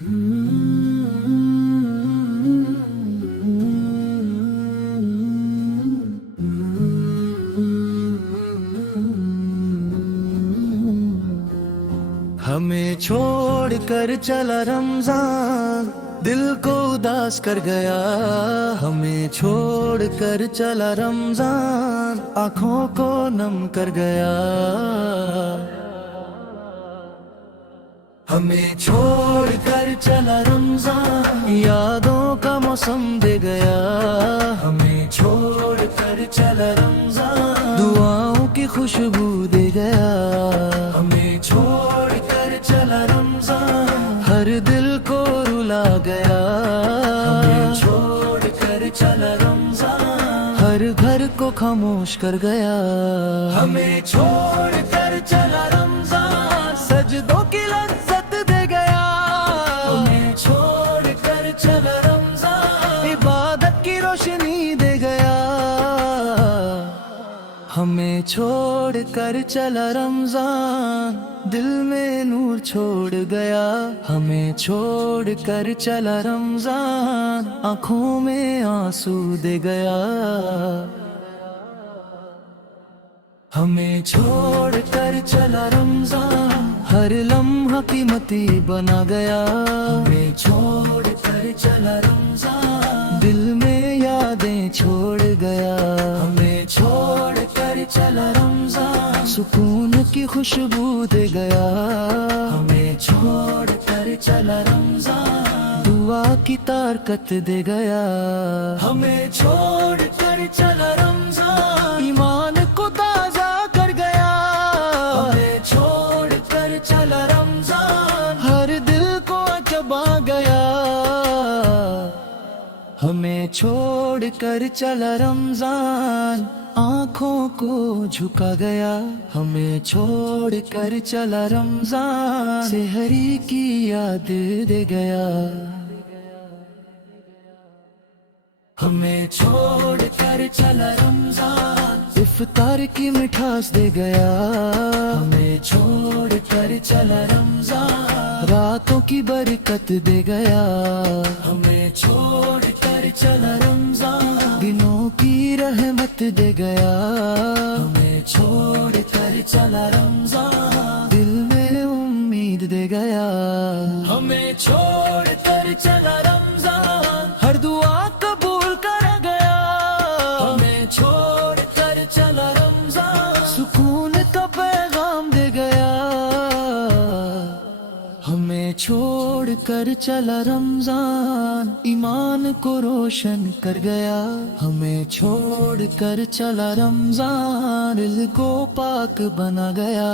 ہمیں چھوڑ کر چلا رمضان، دل کو اداس کر گیا۔ ہمیں چھوڑ کر چلا رمضان، آنکھوں کو نم کر گیا۔ ہمیں چھوڑ کر چلا رمضان، یادوں کا موسم دے گیا۔ ہمیں چھوڑ کر چلا رمضان، دعاؤں کی خوشبو دے گیا۔ ہمیں چھوڑ کر چلا رمضان، ہر دل کو رلا گیا۔ ہمیں چھوڑ کر چلا رمضان، ہر گھر کو خاموش کر گیا۔ ہمیں چھوڑ کر چلا رمضان، سجدوں کی لذت دے گیا۔ ہمیں چھوڑ کر چلا رمضان، عبادت کی روشنی دے گیا۔ ہمیں چھوڑ کر چلا رمضان، دل میں نور چھوڑ گیا۔ ہمیں چھوڑ کر چلا رمضان، آنکھوں میں آنسو دے گیا۔ ہمیں چھوڑ کر چلا رمضان، ہر لمحہ قیمتی بنا گیا۔ ہمیں چھوڑ کر چلا رمضان، دل میں یادیں چھوڑ گیا۔ ہمیں چھوڑ کر چلا رمضان، سکون کی خوشبو دے گیا۔ ہمیں چھوڑ کر چلا رمضان، دعا کی طاقت دے گیا۔ ہمیں چھوڑ کر چلا رمضان، ایمان کو تازہ کر گیا۔ ہمیں چھوڑ کر چلا رمضان، ہر دل کو چبا گیا۔ ہمیں چھوڑ کر چلا رمضان، آنکھوں کو جھکا گیا۔ ہمیں چھوڑ کر چلا رمضان، سحری کی یاد دے گیا۔ ہمیں چھوڑ کر چلا رمضان، افطار کی مٹھاس دے گیا۔ ہمیں چھوڑ کر چلا رمضان، راتوں کی برکت دے گیا۔ ہمیں چھوڑ کر چلا رمضان، دنوں کی رحمت دے گیا۔ ہمیں چھوڑ کر چلا رمضان، دل میں امید دے گیا۔ ہمیں چھوڑ کر چلا رمضان، ہر دعا قبول کر گیا۔ ہمیں چھوڑ کر چلا رمضان، سکون کا پیغام دے گیا۔ ہمیں چھوڑ کر چلا رمضان، ایمان کو روشن کر گیا۔ ہمیں چھوڑ کر چلا رمضان، دل کو پاک بنا گیا۔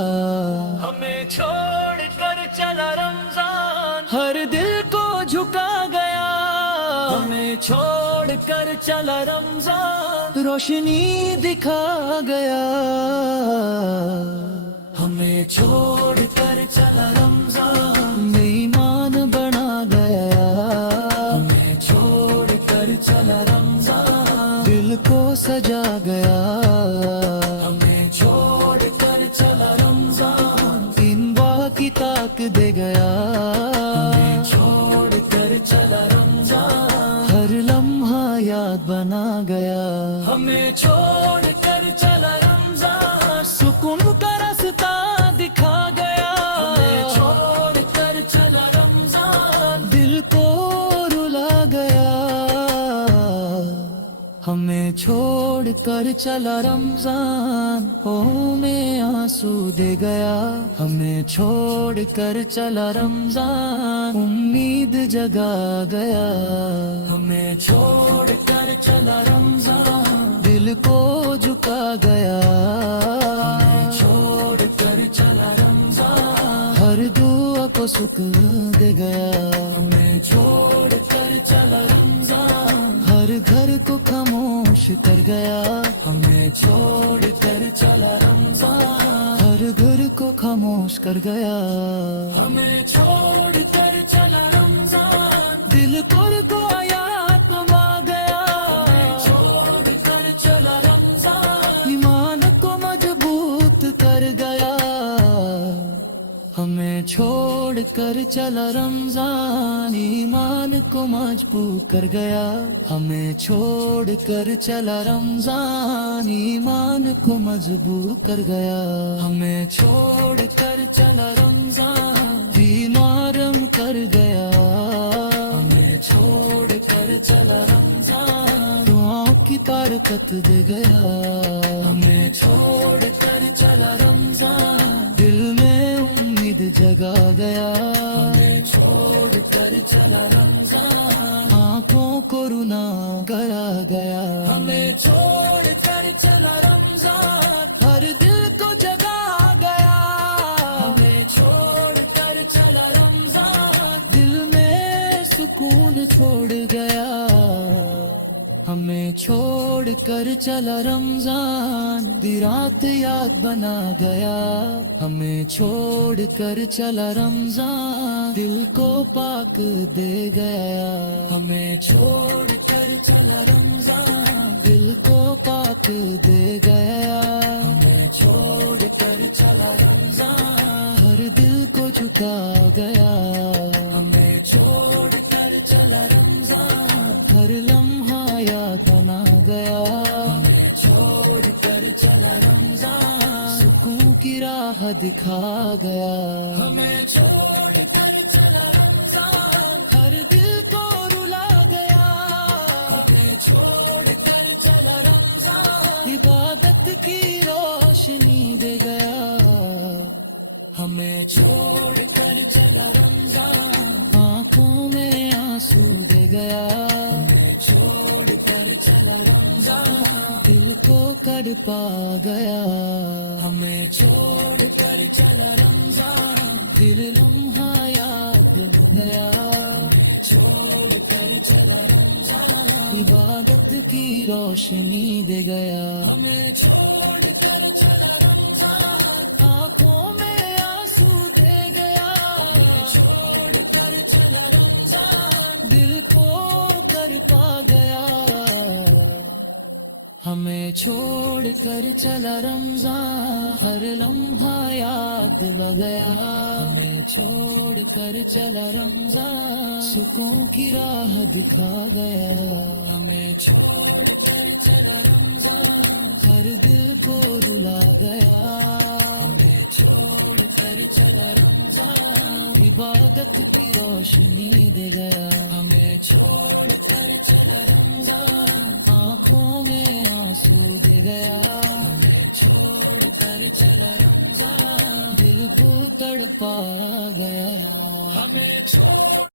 ہمیں چھوڑ کر چلا رمضان، ہر دل کو جھکا گیا۔ ہمیں چھوڑ کر چلا رمضان، روشنی دکھا گیا۔ ہمیں چھوڑ کر چلا رمضان، ایمان بنا گیا۔ ہمیں چھوڑ کر چلا رمضان، دل کو سجا گیا۔ ہمیں چھوڑ کر چلا رمضان، دن کی طاق دے گیا۔ ہمیں چھوڑ کر چلا رمضان، ہر لمحہ یاد بنا گیا۔ ہمیں چھوڑ کر چلا رمضان، سکون کا راستہ دکھا گیا۔ ہمیں چھوڑ کر چلا رمضان، دل کو رلا گیا۔ ہمیں چھوڑ کر چلا رمضان، آنکھوں میں آنسو دے گیا۔ ہمیں چھوڑ کر چلا رمضان، امید جگا گیا۔ ہمیں چھوڑ کر چلا رمضان، دل کو جھکا گیا۔ ہمیں چھوڑ کر چلا رمضان، ہر دعا کو سکون دے گیا۔ ہمیں چھوڑ کر چلا رمضان، ہر گھر کو خاموش کر گیا۔ ہمیں چھوڑ کر چلا رمضان، ہر گھر کو خاموش کر گیا۔ ہمیں چھوڑ کر چلا رمضان، دل کو آیات ما گیا۔ ہمیں چھوڑ کر چلا رمضان، ایمان کو مضبوط کر گیا۔ ہمیں چھوڑ کر چلا رمضان ایمان کو مجبور کر گیا ہمیں چھوڑ کر چلا رمضان ایمان کو مجبور کر گیا ہمیں چھوڑ کر چلا رمضان بیمارم کر گیا ہمیں چھوڑ کر چلا رمضان دعاؤں کی برکت دے گیا ہمیں چھوڑ کر چلا رمضان دل میں امید جگا گیا ہمیں چھوڑ کر چلا رمضان آنکھوں کو رونا گیا گیا ہمیں چھوڑ کر چلا رمضان ہر دل کو جگا گیا ہمیں چھوڑ کر چلا رمضان دل میں سکون چھوڑ گیا ہمیں چھوڑ کر چلا رمضان رات یاد بنا گیا ہمیں چھوڑ کر چلا رمضان دل کو پاک دے گیا ہمیں چھوڑ کر چلا رمضان دل کو پاک دے گیا ہمیں چھوڑ کر چلا رمضان ہر دل کو جھکا گیا ہمیں چھوڑ کر چلا رمضان ہر لمحہ یاد بنا گیا ہمیں چھوڑ کر چلا رمضان سکون کی راہ دکھا گیا ہمیں چھوڑ کر چلا رمضان ہر دل کو رلا گیا ہمیں چھوڑ کر چلا رمضان عبادت کی روشنی دے گیا ہمیں چھوڑ کر چلا رمضان آنکھوں میں آنسو دے گیا ہمیں چھوڑ کر چلا رمضان دل کو کڑپا گیا ہمیں چھوڑ کر چلا رمضان دل لمحہ یاد گیا ہمیں چھوڑ کر چلا رمضان عبادت کی روشنی دے گیا ہمیں چھوڑ کر چلا رمضان آنکھوں میں آنسو دے گیا ہمیں چھوڑ کر چلا رمضان دل کو کر پا گیا ہمیں چھوڑ کر چلا رمضان ہر لمحہ یاد گیا ہمیں چھوڑ کر چلا رمضان سکون کی راہ دکھا گیا ہمیں چھوڑ کر چلا رمضان ہر دل کو رلا گیا ہمیں چھوڑ کر چلا رمضان عبادت کی روشنی دے گیا ہمیں چھوڑ کر چلا رمضان آنکھوں میں آنسو دے گیا ہمیں چھوڑ کر چلا رمضان دل کو تڑپا گیا ہمیں چھوڑ